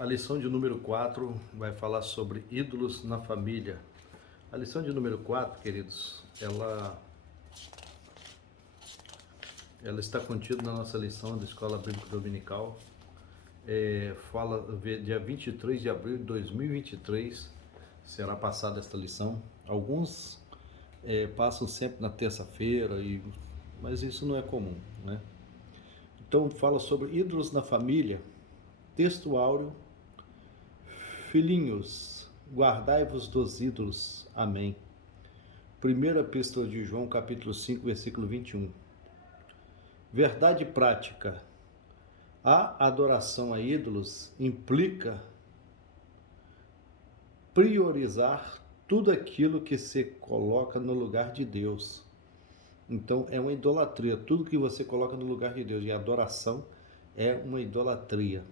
A lição de número 4 vai falar sobre ídolos na família. A lição de número 4, queridos, ela está contida na nossa lição da Escola Bíblica Dominical. Fala dia 23 de abril de 2023 será passada esta lição. Alguns passam sempre na terça-feira, mas isso não é comum, né? Então fala sobre ídolos na família. Texto áureo: filhinhos, guardai-vos dos ídolos. Amém. Primeira Epístola de João, capítulo 5, versículo 21. Verdade prática. A adoração a ídolos implica priorizar tudo aquilo que se coloca no lugar de Deus. Então é uma idolatria, tudo que você coloca no lugar de Deus. E a adoração é uma idolatria.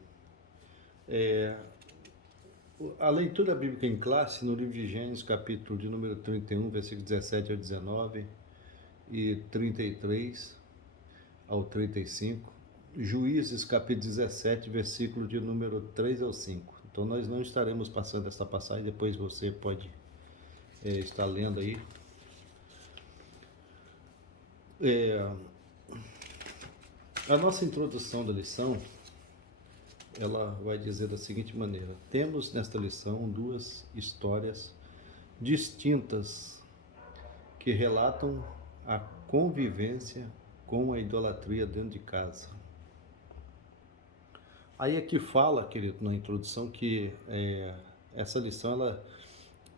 A leitura bíblica em classe, no livro de Gênesis, capítulo de número 31, versículo 17 ao 19 e 33 ao 35. Juízes, capítulo 17, versículo de número 3 ao 5. Então nós não estaremos passando essa passagem, depois você pode estar lendo aí. A nossa introdução da lição, ela vai dizer da seguinte maneira: temos nesta lição duas histórias distintas que relatam a convivência com a idolatria dentro de casa. Aí aqui fala, querido, na introdução, que essa lição ela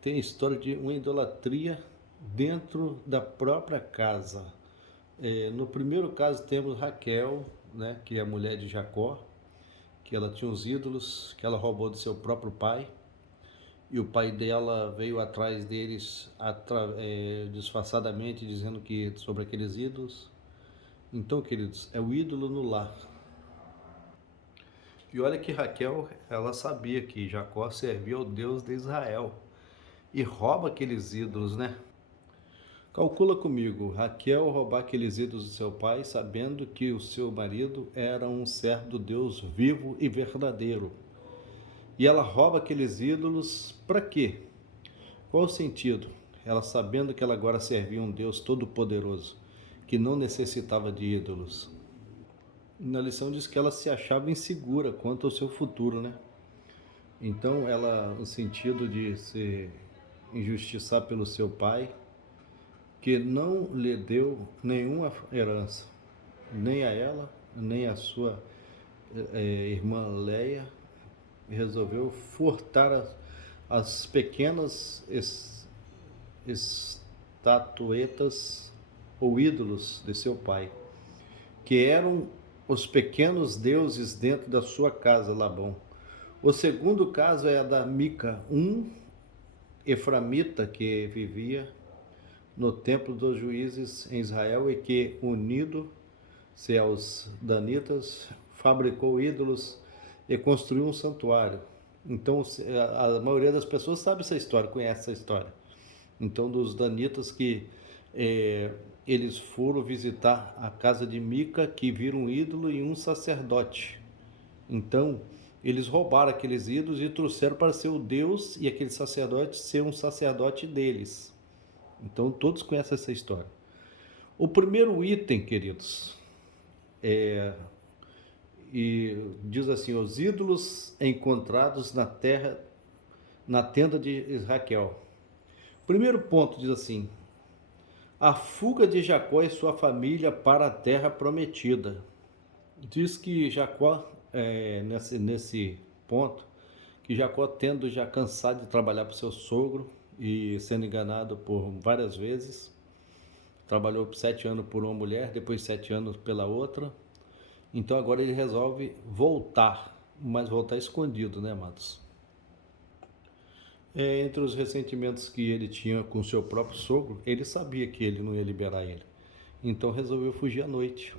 tem a história de uma idolatria dentro da própria casa. No primeiro caso temos Raquel, né, que é a mulher de Jacó, que ela tinha os ídolos que ela roubou do seu próprio pai, e o pai dela veio atrás deles disfarçadamente, dizendo que sobre aqueles ídolos. Então, queridos, é o ídolo no lar. E olha que Raquel, ela sabia que Jacó servia ao Deus de Israel e rouba aqueles ídolos, né? Calcula comigo, Raquel roubar aqueles ídolos do seu pai, sabendo que o seu marido era um servo do Deus vivo e verdadeiro. E ela rouba aqueles ídolos para quê? Qual o sentido? Ela sabendo que ela agora servia um Deus todo-poderoso, que não necessitava de ídolos. Na lição diz que ela se achava insegura quanto ao seu futuro, né? Então ela, no sentido de se injustiçar pelo seu pai, que não lhe deu nenhuma herança, nem a ela, nem a sua irmã Leia, resolveu furtar as pequenas estatuetas ou ídolos de seu pai, que eram os pequenos deuses dentro da sua casa, Labão. O segundo caso é a da Mica, um eframita que vivia no templo dos juízes em Israel e que, unido-se aos danitas, fabricou ídolos e construiu um santuário. Então a maioria das pessoas sabe essa história, conhece essa história. Então dos danitas que eles foram visitar a casa de Mica, que viram um ídolo e um sacerdote. Então eles roubaram aqueles ídolos e trouxeram para ser o Deus e aquele sacerdote ser um sacerdote deles. Então todos conhecem essa história. O primeiro item, queridos, e diz assim: os ídolos encontrados na terra, na tenda de Raquel. Primeiro ponto diz assim: a fuga de Jacó e sua família para a terra prometida. Diz que Jacó, nesse ponto, que Jacó, tendo já cansado de trabalhar para o seu sogro e sendo enganado por várias vezes, trabalhou por 7 anos por uma mulher, depois 7 anos pela outra. Então agora ele resolve voltar, mas voltar escondido, né, amados? Entre os ressentimentos que ele tinha com seu próprio sogro, ele sabia que ele não ia liberar ele. Então resolveu fugir à noite.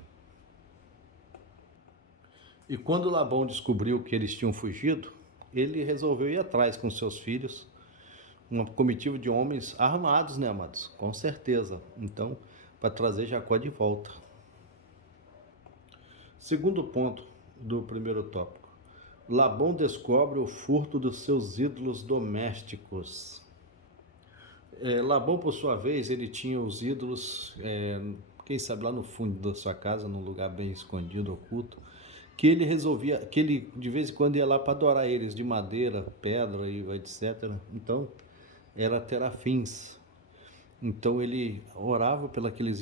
E quando Labão descobriu que eles tinham fugido, ele resolveu ir atrás com seus filhos, uma comitiva de homens armados, né, amados? Com certeza. Então, para trazer Jacó de volta. Segundo ponto do primeiro tópico: Labão descobre o furto dos seus ídolos domésticos. Labão, por sua vez, ele tinha os ídolos, quem sabe lá no fundo da sua casa, num lugar bem escondido, oculto, que ele resolvia, que ele de vez em quando ia lá para adorar eles, de madeira, pedra e etc. Então, era terafins. Então ele orava para aqueles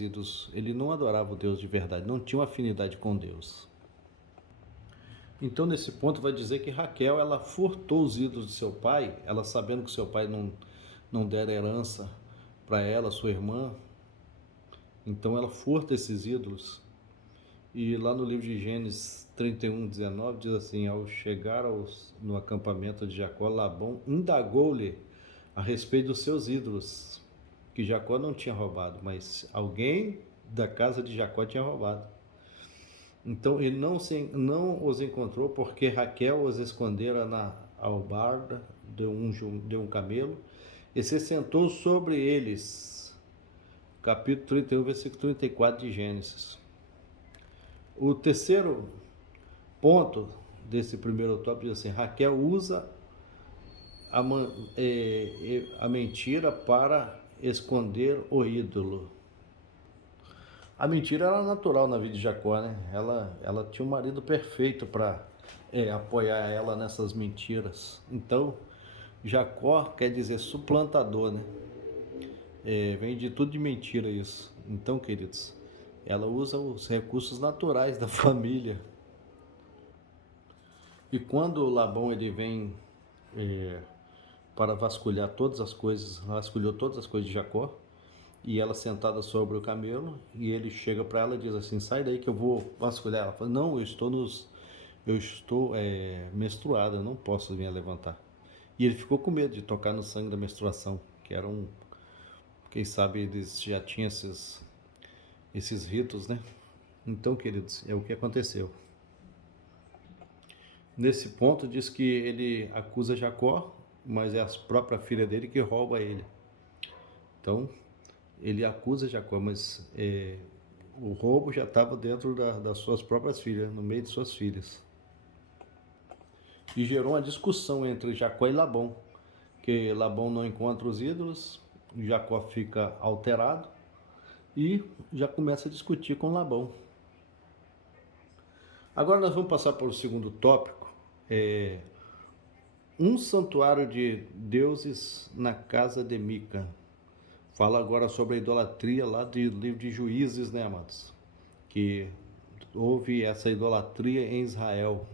ídolos. Ele não adorava o Deus de verdade, não tinha uma afinidade com Deus. Então, nesse ponto, vai dizer que Raquel, ela furtou os ídolos de seu pai, ela sabendo que seu pai não dera herança para ela, sua irmã. Então, ela furta esses ídolos. E lá no livro de Gênesis 31:19 diz assim: ao chegar no acampamento de Jacó, Labão indagou-lhe a respeito dos seus ídolos, que Jacó não tinha roubado, mas alguém da casa de Jacó tinha roubado. Então ele não os encontrou, porque Raquel os escondera na albarda de um camelo e se sentou sobre eles. Capítulo 31, versículo 34 de Gênesis. O terceiro ponto desse primeiro tópico diz assim: Raquel usa a mentira para esconder o ídolo. A mentira era natural na vida de Jacó, né? Ela tinha um marido perfeito para apoiar ela nessas mentiras. Então, Jacó quer dizer suplantador, né? Vem de tudo de mentira isso. Então, queridos, ela usa os recursos naturais da família. E quando Labão ele vem para vasculhar todas as coisas, vasculhou todas as coisas de Jacó, e ela sentada sobre o camelo, e ele chega para ela e diz assim: sai daí que eu vou vasculhar. Ela fala: não, eu estou menstruada, eu não posso me levantar. E ele ficou com medo de tocar no sangue da menstruação, que era quem sabe eles já tinham esses ritos, né? Então, queridos, é o que aconteceu. Nesse ponto diz que ele acusa Jacó, mas é a própria filha dele que rouba ele. Então, ele acusa Jacó, mas o roubo já estava dentro das suas próprias filhas, no meio de suas filhas. E gerou uma discussão entre Jacó e Labão, que Labão não encontra os ídolos, Jacó fica alterado e já começa a discutir com Labão. Agora nós vamos passar para o segundo tópico, um santuário de deuses na casa de Mica. Fala agora sobre a idolatria lá do livro de Juízes, né, amados? Que houve essa idolatria em Israel.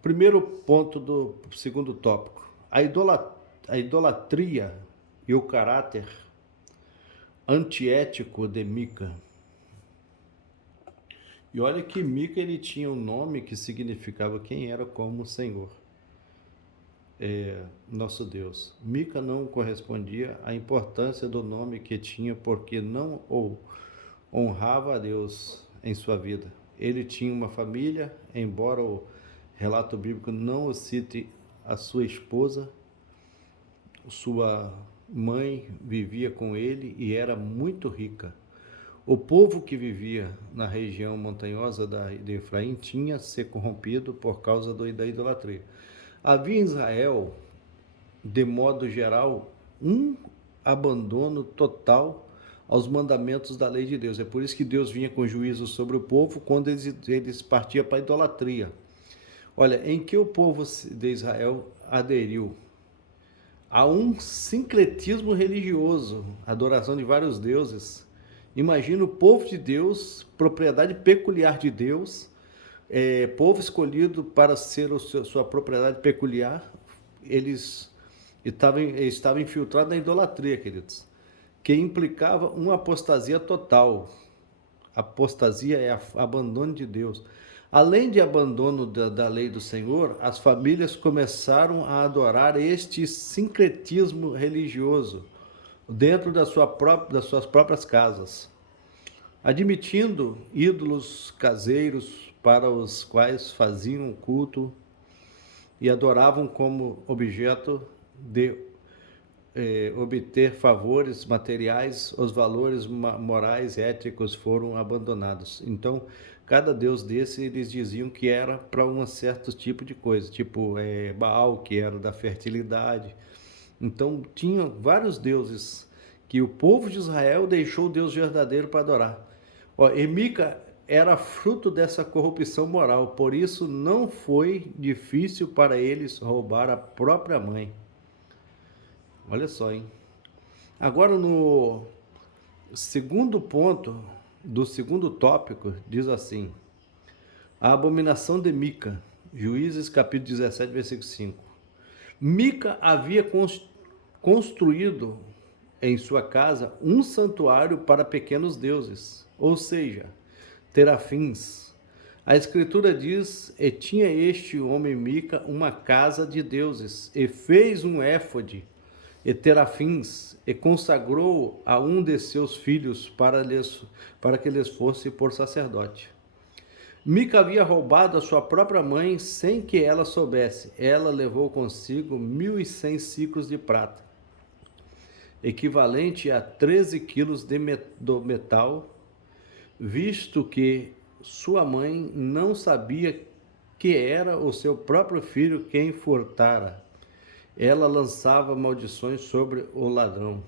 Primeiro ponto do segundo tópico. A idolatria e o caráter antiético de Mica. E olha que Mica ele tinha um nome que significava quem era como o Senhor. Nosso Deus. Mica não correspondia à importância do nome que tinha, porque não honrava a Deus em sua vida. Ele tinha uma família, embora o relato bíblico não cite a sua esposa, sua mãe vivia com ele e era muito rica. O povo que vivia na região montanhosa de Efraim tinha se corrompido por causa da idolatria. Havia em Israel, de modo geral, um abandono total aos mandamentos da lei de Deus. É por isso que Deus vinha com juízo sobre o povo quando eles partiam para a idolatria. Olha, em que o povo de Israel aderiu a um sincretismo religioso, adoração de vários deuses. Imagina o povo de Deus, propriedade peculiar de Deus, povo escolhido para ser sua propriedade peculiar, eles estavam infiltrados na idolatria, queridos, que implicava uma apostasia total. Apostasia é abandono de Deus. Além de abandono da lei do Senhor, as famílias começaram a adorar este sincretismo religioso dentro das suas próprias casas, admitindo ídolos caseiros para os quais faziam culto e adoravam como objeto de obter favores materiais. Os valores morais e éticos foram abandonados. Então, cada deus desse eles diziam que era para um certo tipo de coisa, tipo Baal, que era da fertilidade. Então tinha vários deuses que o povo de Israel deixou o Deus verdadeiro para adorar. Ó, e Mica era fruto dessa corrupção moral, por isso não foi difícil para eles roubar a própria mãe. Olha só, hein? Agora no segundo ponto do segundo tópico, diz assim: a abominação de Mica, Juízes capítulo 17, versículo 5. Mica havia construído em sua casa um santuário para pequenos deuses, ou seja, terafins. A escritura diz: e tinha este homem Mica uma casa de deuses, e fez um éfode e terafins, e consagrou a um de seus filhos para que lhes fosse por sacerdote. Mica havia roubado a sua própria mãe sem que ela soubesse. Ela levou consigo 1.100 ciclos de prata, equivalente a 13 quilos do metal, visto que sua mãe não sabia que era o seu próprio filho quem furtara. Ela lançava maldições sobre o ladrão.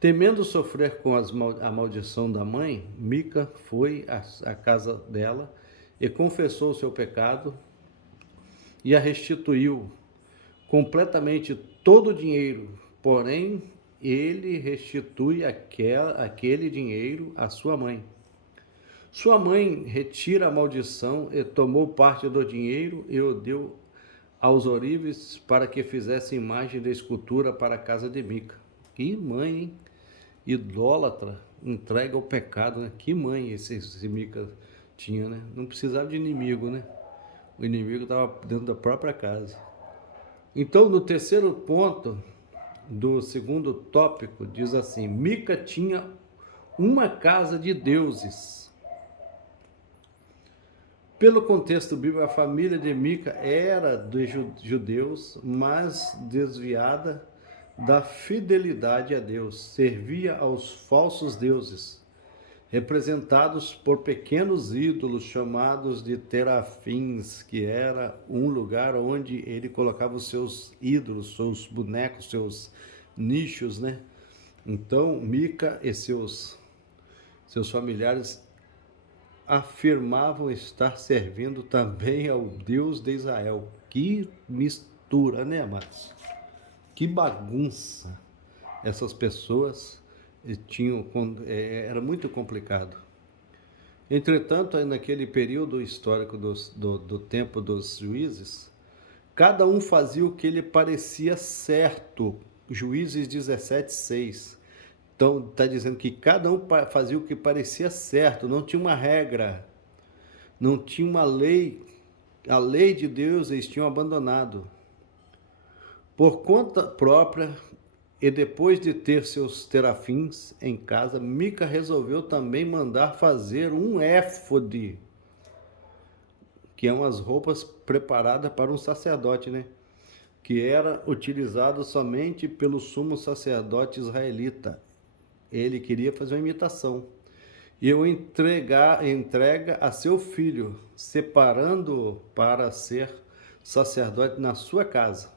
Temendo sofrer com a maldição da mãe, Mica foi à casa dela e confessou o seu pecado e a restituiu completamente todo o dinheiro. Porém, ele restitui aquele dinheiro à sua mãe. Sua mãe retira a maldição e tomou parte do dinheiro e o deu aos ourives para que fizesse imagem de escultura para a casa de Mica. Que mãe, hein? Idólatra, entrega ao pecado, né? Que mãe esse Mica tinha, né? Não precisava de inimigo, né? O inimigo estava dentro da própria casa. Então, no terceiro ponto do segundo tópico, diz assim: Mica tinha uma casa de deuses. Pelo contexto bíblico, a família de Mica era dos judeus, mas desviada da fidelidade a Deus, servia aos falsos deuses, representados por pequenos ídolos chamados de terafins, que era um lugar onde ele colocava os seus ídolos, seus bonecos, seus nichos, né? Então, Mica e seus familiares afirmavam estar servindo também ao Deus de Israel. Que mistura, né, amados? Que bagunça essas pessoas tinham, era muito complicado. Entretanto, naquele período histórico do tempo dos juízes, cada um fazia o que lhe parecia certo. Juízes 17, 6. Então, está dizendo que cada um fazia o que parecia certo, não tinha uma regra, não tinha uma lei. A lei de Deus eles tinham abandonado. Por conta própria, e depois de ter seus terafins em casa, Mica resolveu também mandar fazer um éfode, que são as roupas preparadas para um sacerdote, né? Que era utilizado somente pelo sumo sacerdote israelita. Ele queria fazer uma imitação. E o entrega a seu filho, separando-o para ser sacerdote na sua casa.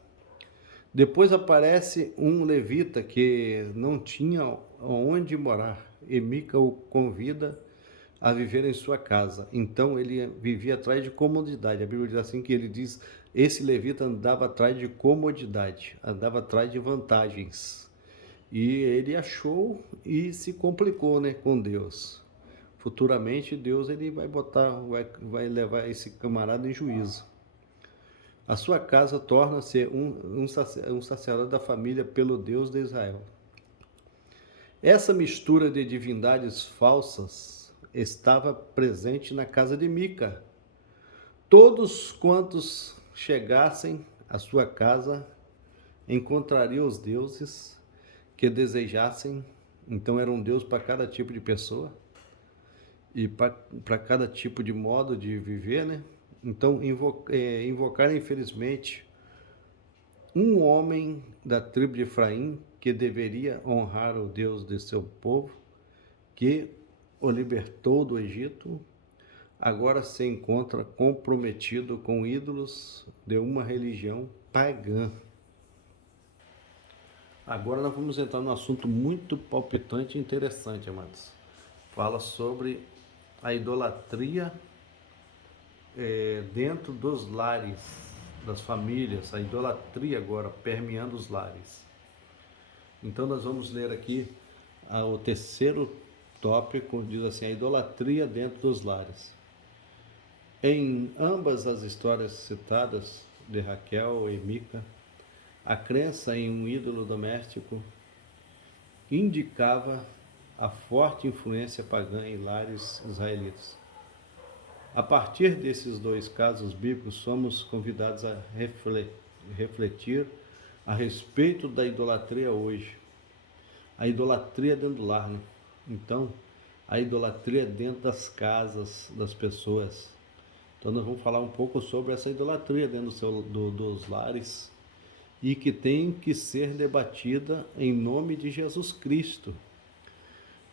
Depois aparece um levita que não tinha onde morar, e Mica o convida a viver em sua casa. Então ele vivia atrás de comodidade. A Bíblia diz assim que ele diz, esse levita andava atrás de comodidade, andava atrás de vantagens. E ele achou e se complicou, né, com Deus. Futuramente Deus ele vai levar esse camarada em juízo. A sua casa torna-se um sacerdote da família pelo Deus de Israel. Essa mistura de divindades falsas estava presente na casa de Mica. Todos quantos chegassem à sua casa encontrariam os deuses que desejassem. Então era um Deus para cada tipo de pessoa e para cada tipo de modo de viver, né? Então, invocaram, infelizmente, um homem da tribo de Efraim que deveria honrar o Deus de seu povo, que o libertou do Egito, agora se encontra comprometido com ídolos de uma religião pagã. Agora nós vamos entrar num assunto muito palpitante e interessante, amados. Fala sobre a idolatria dentro dos lares, das famílias, a idolatria agora permeando os lares. Então nós vamos ler aqui o terceiro tópico, diz assim, a idolatria dentro dos lares. Em ambas as histórias citadas, de Raquel e Mica, a crença em um ídolo doméstico indicava a forte influência pagã em lares israelitas. A partir desses dois casos bíblicos, somos convidados a refletir a respeito da idolatria hoje. A idolatria dentro do lar, né? Então, a idolatria dentro das casas das pessoas. Então, nós vamos falar um pouco sobre essa idolatria dentro dos lares e que tem que ser debatida em nome de Jesus Cristo.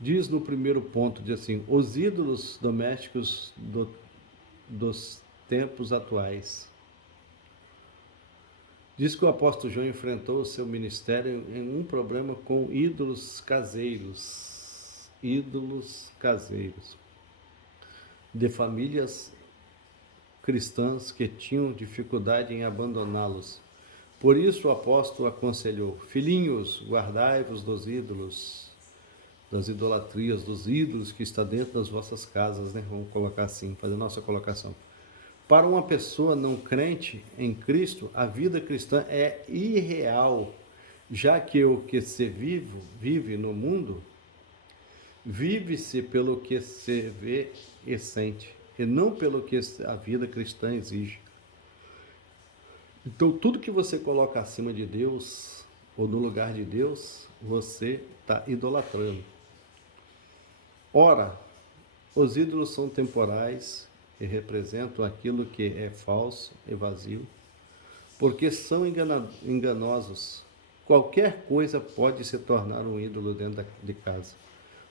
Diz no primeiro ponto, diz assim, os ídolos domésticos dos tempos atuais. Diz que o apóstolo João enfrentou o seu ministério em um problema com ídolos caseiros de famílias cristãs que tinham dificuldade em abandoná-los. Por isso o apóstolo aconselhou, filhinhos, guardai-vos dos ídolos, das idolatrias, dos ídolos que está dentro das vossas casas, né? Vamos colocar assim, fazer a nossa colocação. Para uma pessoa não crente em Cristo, a vida cristã é irreal, já que o que se vive no mundo, vive-se pelo que se vê e sente, e não pelo que a vida cristã exige. Então, tudo que você coloca acima de Deus, ou no lugar de Deus, você está idolatrando. Ora, os ídolos são temporais e representam aquilo que é falso e vazio, porque são enganosos. Qualquer coisa pode se tornar um ídolo dentro de casa,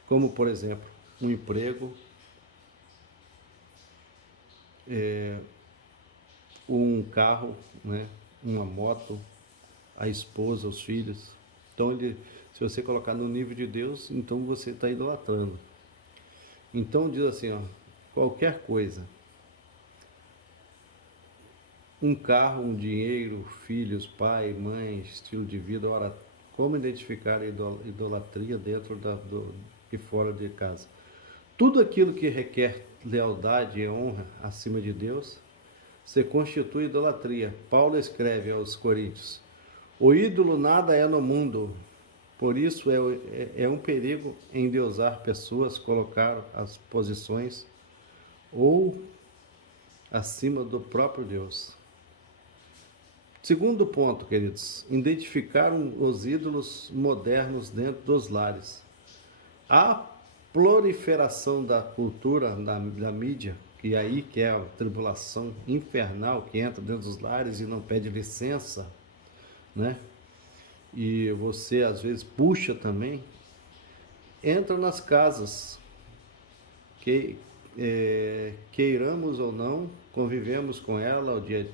como, por exemplo, um emprego, um carro, né? Uma moto, a esposa, os filhos. Então, se você colocar no nível de Deus, então você está idolatrando. Então diz assim, ó, qualquer coisa, um carro, um dinheiro, filhos, pai, mãe, estilo de vida. Ora, como identificar a idolatria dentro e fora de casa? Tudo aquilo que requer lealdade e honra acima de Deus se constitui idolatria. Paulo escreve aos Coríntios, o ídolo nada é no mundo, por isso é um perigo endeusar pessoas, colocar as posições ou acima do próprio Deus. Segundo ponto, queridos, identificar os ídolos modernos dentro dos lares. A proliferação da cultura, da mídia, e aí que é a tribulação infernal que entra dentro dos lares e não pede licença, né? E você às vezes puxa também, entra nas casas, queiramos ou não, convivemos com ela o dia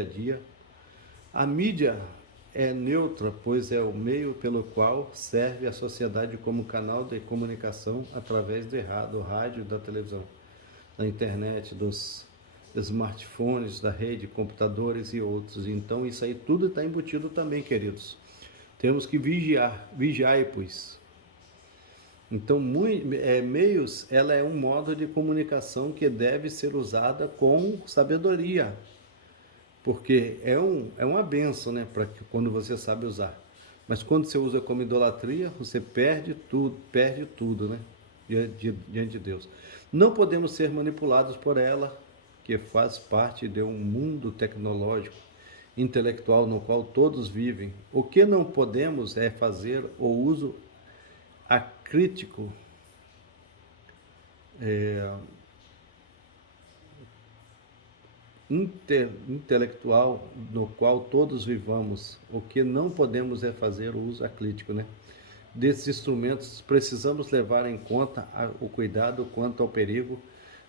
a dia. A mídia é neutra, pois é o meio pelo qual serve a sociedade como canal de comunicação através do rádio, da televisão, da internet, dos smartphones, da rede, computadores e outros. Então isso aí tudo está embutido também, queridos. Temos que vigiai, pois. Então, meios, ela é um modo de comunicação que deve ser usada com sabedoria, porque é uma bênção, né, para quando você sabe usar. Mas quando você usa como idolatria, você perde tudo, né, diante de Deus. Não podemos ser manipulados por ela, que faz parte de um mundo tecnológico, intelectual no qual todos vivem. O que não podemos é fazer o uso acrítico, intelectual no qual todos vivamos. O que não podemos é fazer o uso acrítico, né? Desses instrumentos precisamos levar em conta o cuidado quanto ao perigo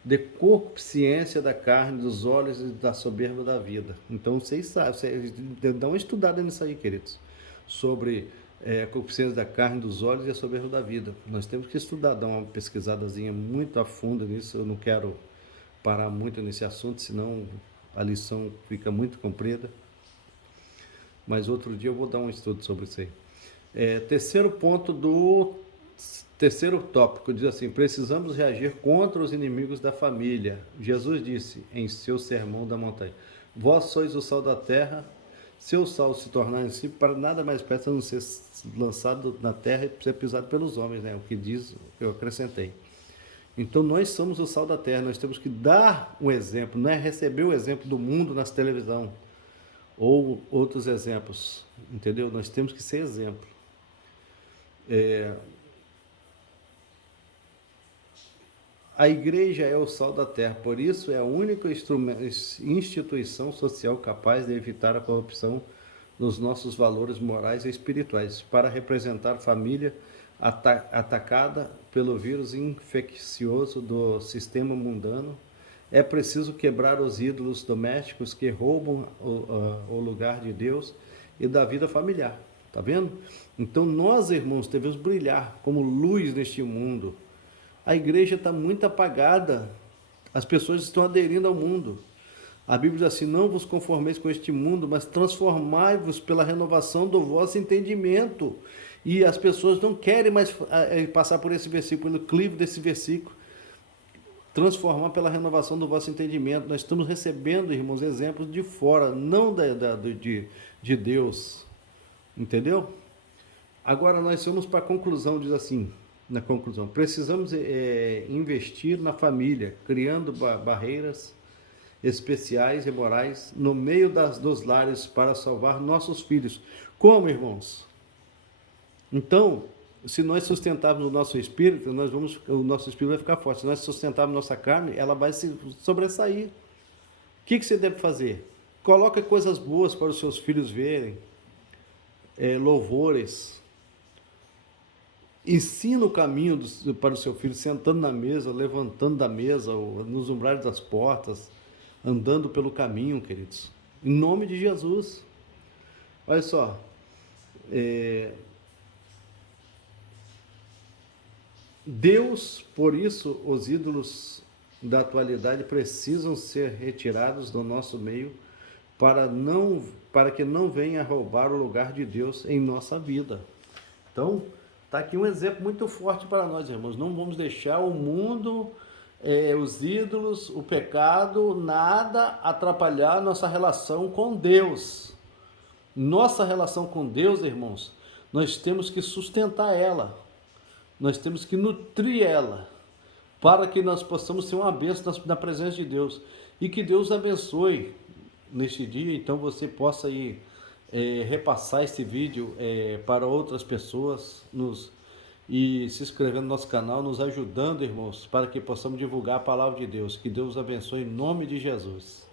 de concupiscência da carne, dos olhos e da soberba da vida. Então vocês sabem, vocês dão uma estudada nisso aí, queridos, sobre a concupiscência da carne, dos olhos e a soberba da vida. Nós temos que estudar, dar uma pesquisadazinha muito a fundo nisso. Eu não quero parar muito nesse assunto, senão a lição fica muito comprida. Mas outro dia eu vou dar um estudo sobre isso aí. Terceiro ponto do terceiro tópico, diz assim: precisamos reagir contra os inimigos da família. Jesus disse em seu sermão da montanha: vós sois o sal da terra. Se o sal se tornar em si, para nada mais presta a não ser lançado na terra e ser pisado pelos homens, né? O que diz, eu acrescentei. Então nós somos o sal da terra, nós temos que dar um exemplo, não é receber o exemplo do mundo nas televisão ou outros exemplos, entendeu? Nós temos que ser exemplo. A igreja é o sal da terra, por isso é a única instituição social capaz de evitar a corrupção nos nossos valores morais e espirituais, para representar a família atacada pelo vírus infeccioso do sistema mundano. É preciso quebrar os ídolos domésticos que roubam o lugar de Deus e da vida familiar. Tá vendo? Então nós, irmãos, devemos brilhar como luz neste mundo. A igreja está muito apagada. As pessoas estão aderindo ao mundo. A Bíblia diz assim: não vos conformeis com este mundo, mas transformai-vos pela renovação do vosso entendimento. E as pessoas não querem mais passar por esse versículo, pelo clive desse versículo. Transformar pela renovação do vosso entendimento. Nós estamos recebendo, irmãos, exemplos de fora, não de Deus. Entendeu? Agora nós vamos para a conclusão, diz assim, na conclusão: precisamos investir na família, criando barreiras especiais e morais no meio dos lares para salvar nossos filhos. Como, irmãos? Então, se nós sustentarmos o nosso espírito, o nosso espírito vai ficar forte. Se nós sustentarmos nossa carne, ela vai se sobressair. O que você deve fazer? Coloque coisas boas para os seus filhos verem, louvores. Ensina o caminho para o seu filho, sentando na mesa, levantando da mesa, nos umbrais das portas, andando pelo caminho, queridos. Em nome de Jesus. Olha só. Deus, por isso, os ídolos da atualidade precisam ser retirados do nosso meio para que não venha roubar o lugar de Deus em nossa vida. Então, está aqui um exemplo muito forte para nós, irmãos. Não vamos deixar o mundo, os ídolos, o pecado, nada atrapalhar nossa relação com Deus. Nossa relação com Deus, irmãos, nós temos que sustentar ela. Nós temos que nutrir ela, para que nós possamos ser uma bênção na presença de Deus. E que Deus abençoe neste dia, então você possa ir repassar esse vídeo para outras pessoas, e se inscrevendo no nosso canal, nos ajudando, irmãos, para que possamos divulgar a palavra de Deus. Que Deus abençoe em nome de Jesus.